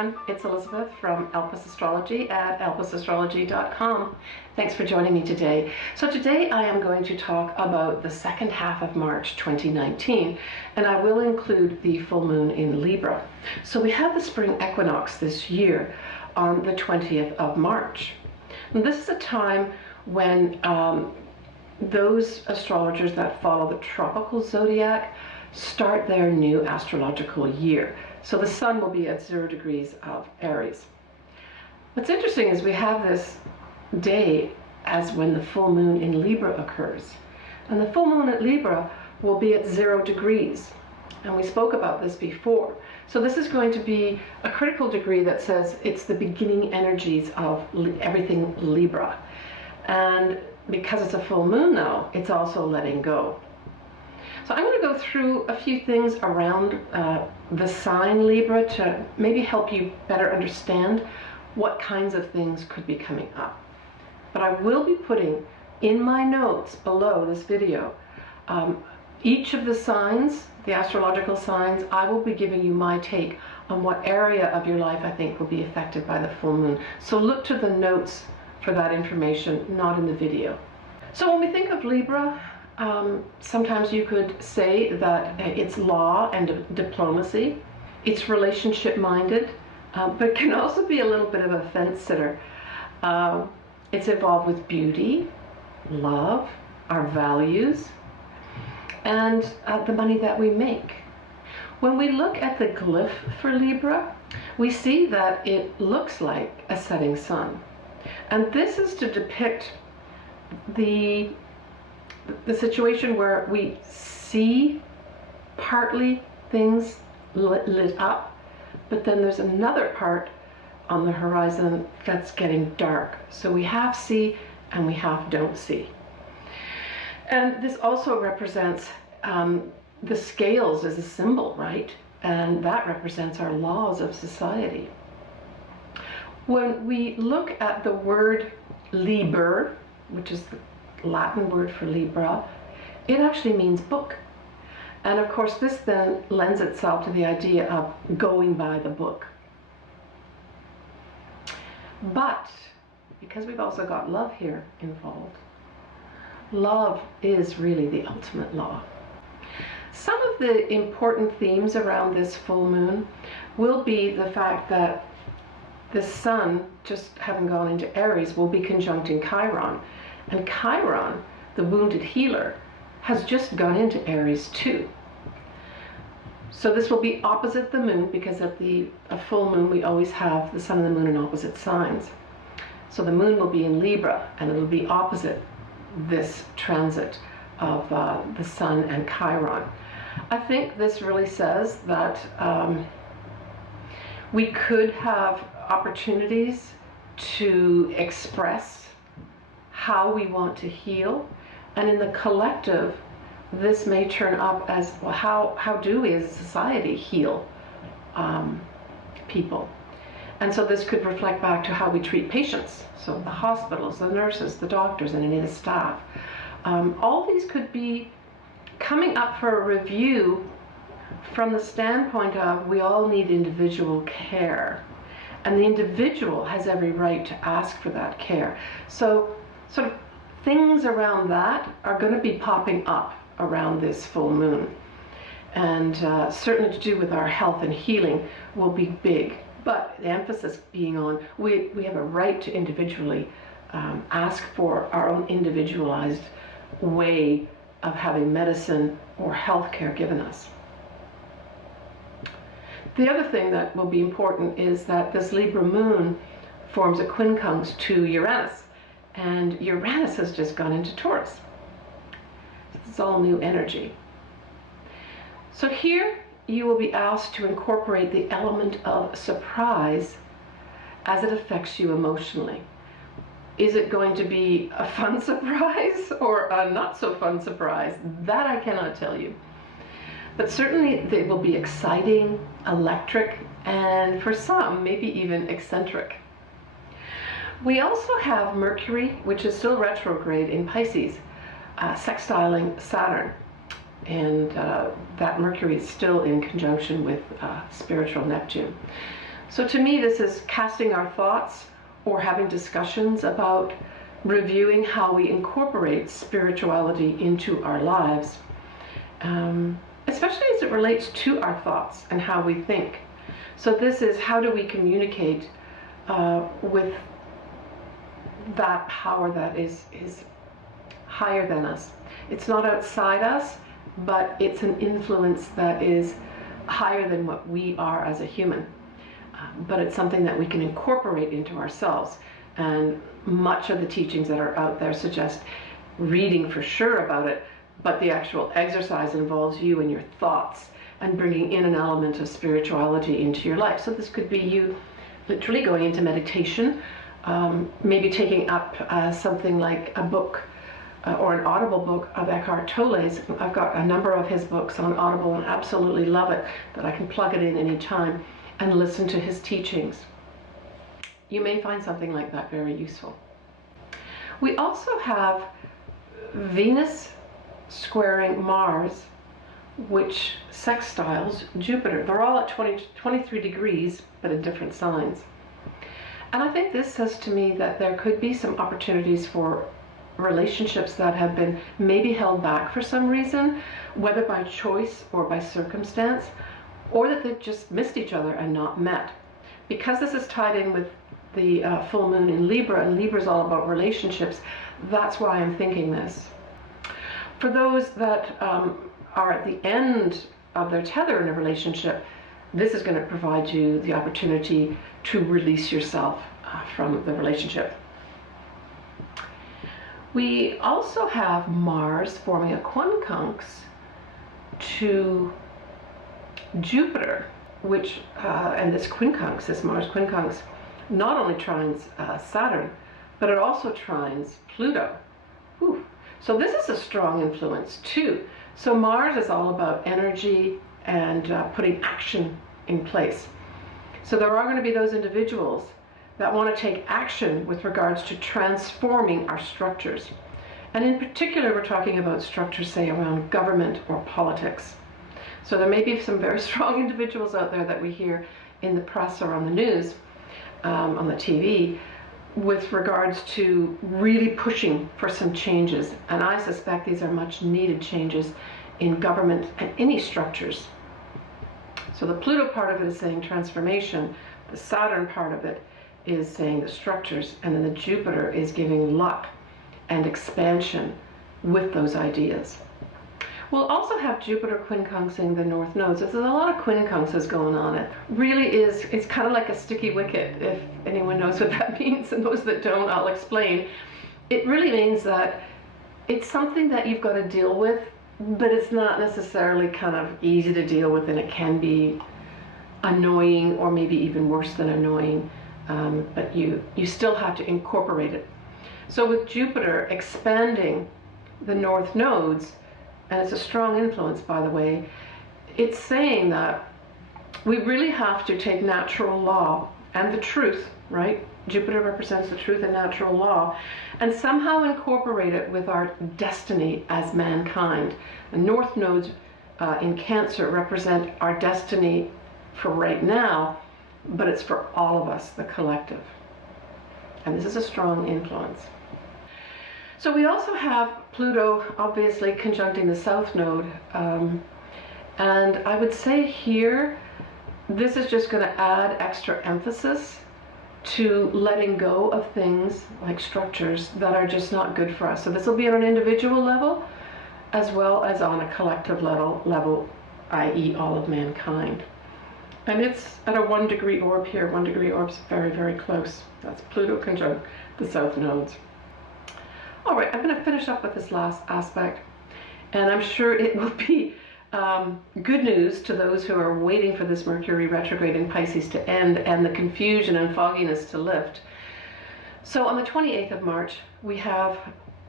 everyone, it's Elizabeth from Elpis Astrology at elpisastrology.com. Thanks for joining me today. So today I am going to talk about the second half of March 2019, and I will include the full moon in Libra. So we have the Spring Equinox this year on the 20th of March. And this is a time when those astrologers that follow the tropical zodiac start their new astrological year. So the sun will be at 0 degrees of Aries. What's interesting is we have this day as when the full moon in Libra occurs. And the full moon at Libra will be at 0 degrees. And we spoke about this before. So this is going to be a critical degree that says it's the beginning energies of everything Libra. And because it's a full moon now, it's also letting go. So I'm going to go through a few things around the sign Libra to maybe help you better understand what kinds of things could be coming up. But I will be putting in my notes below this video each of the signs, the astrological signs. I will be giving you my take on what area of your life I think will be affected by the full moon. So look to the notes for that information, not in the video. So when we think of Libra, sometimes you could say that it's law and diplomacy, it's relationship minded, but it can also be a little bit of a fence sitter. It's involved with beauty, love, our values, and the money that we make. When we look at the glyph for Libra, we see that it looks like a setting sun. And this is to depict the situation where we see partly things lit up, but then there's another part on the horizon that's getting dark. So we half see and we half don't see. And this also represents the scales as a symbol, right? And that represents our laws of society. When we look at the word Liber, which is the Latin word for Libra, it actually means book. And of course this then lends itself to the idea of going by the book. But because we've also got love here involved, love is really the ultimate law. Some of the important themes around this full moon will be the fact that the sun, just having gone into Aries, will be conjuncting Chiron. And Chiron, the wounded healer, has just gone into Aries too. So this will be opposite the moon, because at a full moon we always have the sun and the moon in opposite signs. So the moon will be in Libra, and it will be opposite this transit of the sun and Chiron. I think this really says that we could have opportunities to express how we want to heal, and in the collective this may turn up as, well, how do we as a society heal people? And so this could reflect back to how we treat patients, so the hospitals, the nurses, the doctors, and any of the staff. All these could be coming up for a review from the standpoint of we all need individual care, and the individual has every right to ask for that care. So sort of things around that are going to be popping up around this full moon, and certainly to do with our health and healing will be big, but the emphasis being on we have a right to individually ask for our own individualized way of having medicine or health care given us. The other thing that will be important is that this Libra moon forms a quincunx to Uranus, and Uranus has just gone into Taurus. It's all new energy. So here you will be asked to incorporate the element of surprise as it affects you emotionally. Is it going to be a fun surprise or a not so fun surprise? That I cannot tell you. But certainly they will be exciting, electric, and for some, maybe even eccentric. We also have Mercury, which is still retrograde in Pisces, sextiling Saturn. And that Mercury is still in conjunction with spiritual Neptune. So to me, this is casting our thoughts or having discussions about reviewing how we incorporate spirituality into our lives, especially as it relates to our thoughts and how we think. So this is, how do we communicate with that power that is higher than us? It's not outside us, but it's an influence that is higher than what we are as a human. But it's something that we can incorporate into ourselves. And much of the teachings that are out there suggest reading for sure about it, but the actual exercise involves you and your thoughts and bringing in an element of spirituality into your life. So this could be you literally going into meditation, maybe taking up something like a book or an audible book of Eckhart Tolle's. I've got a number of his books on Audible and absolutely love it, that I can plug it in any time and listen to his teachings. You may find something like that very useful. We also have Venus squaring Mars, which sextiles Jupiter. They're all at 23 degrees, but in different signs. And I think this says to me that there could be some opportunities for relationships that have been maybe held back for some reason, whether by choice or by circumstance, or that they've just missed each other and not met. Because this is tied in with the full moon in Libra, and Libra is all about relationships, that's why I'm thinking this. For those that are at the end of their tether in a relationship, this is going to provide you the opportunity to release yourself from the relationship. We also have Mars forming a quincunx to Jupiter, which, and this quincunx, this Mars quincunx, not only trines Saturn, but it also trines Pluto. Whew. So this is a strong influence too. So Mars is all about energy and putting action in place. So there are going to be those individuals that want to take action with regards to transforming our structures. And in particular, we're talking about structures, say, around government or politics. So there may be some very strong individuals out there that we hear in the press or on the news, on the TV, with regards to really pushing for some changes. And I suspect these are much needed changes in government and any structures. So the Pluto part of it is saying transformation, the Saturn part of it is saying the structures, and then the Jupiter is giving luck and expansion with those ideas. We'll also have Jupiter quincunxing the north nodes. There's a lot of quincunxes going on. It really is, it's kind of like a sticky wicket, if anyone knows what that means, and those that don't, I'll explain. It really means that it's something that you've got to deal with, but it's not necessarily kind of easy to deal with, and it can be annoying or maybe even worse than annoying, but you still have to incorporate it. So with Jupiter expanding the north nodes, and it's a strong influence, by the way, it's saying that we really have to take natural law and the truth, right? Jupiter represents the truth and natural law, and somehow incorporate it with our destiny as mankind. The north nodes in Cancer represent our destiny for right now, but it's for all of us, the collective. And this is a strong influence. So we also have Pluto obviously conjuncting the south node, and I would say here this is just going to add extra emphasis to letting go of things like structures that are just not good for us. So this will be on an individual level as well as on a collective level, i.e. all of mankind. And it's at a 1 degree orb here. 1 degree orb's very, very close. That's Pluto conjunct the south nodes. All right, I'm going to finish up with this last aspect, and I'm sure it will be good news to those who are waiting for this Mercury retrograde in Pisces to end and the confusion and fogginess to lift. So on the 28th of March, we have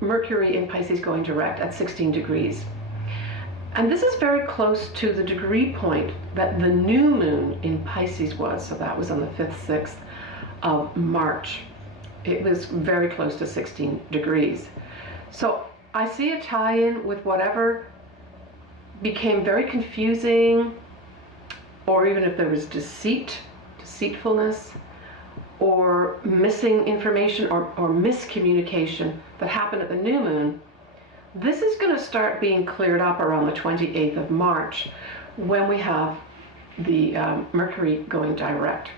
Mercury in Pisces going direct at 16 degrees. And this is very close to the degree point that the new moon in Pisces was. So that was on the 5th, 6th of March. It was very close to 16 degrees. So I see a tie-in with whatever became very confusing, or even if there was deceit, deceitfulness or missing information or miscommunication that happened at the new moon, this is going to start being cleared up around the 28th of March when we have the Mercury going direct.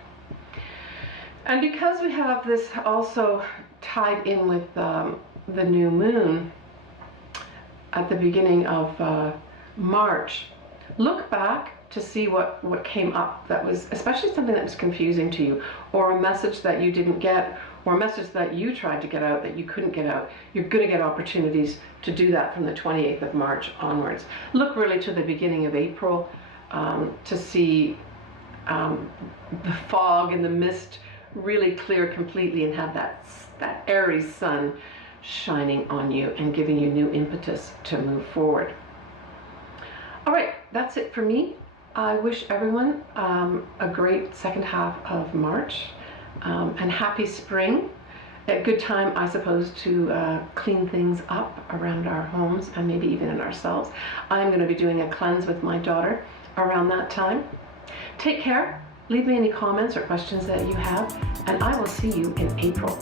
And because we have this also tied in with the new moon at the beginning of March, look back to see what came up that was, especially something that was confusing to you, or a message that you didn't get, or a message that you tried to get out that you couldn't get out. You're going to get opportunities to do that from the 28th of March onwards. Look really to the beginning of April to see the fog and the mist really clear completely and have that Aries sun shining on you and giving you new impetus to move forward. All right, that's it for me. I wish everyone a great second half of March and happy spring. A good time, I suppose, to clean things up around our homes and maybe even in ourselves. I'm going to be doing a cleanse with my daughter around that time. Take care. Leave me any comments or questions that you have, and I will see you in April.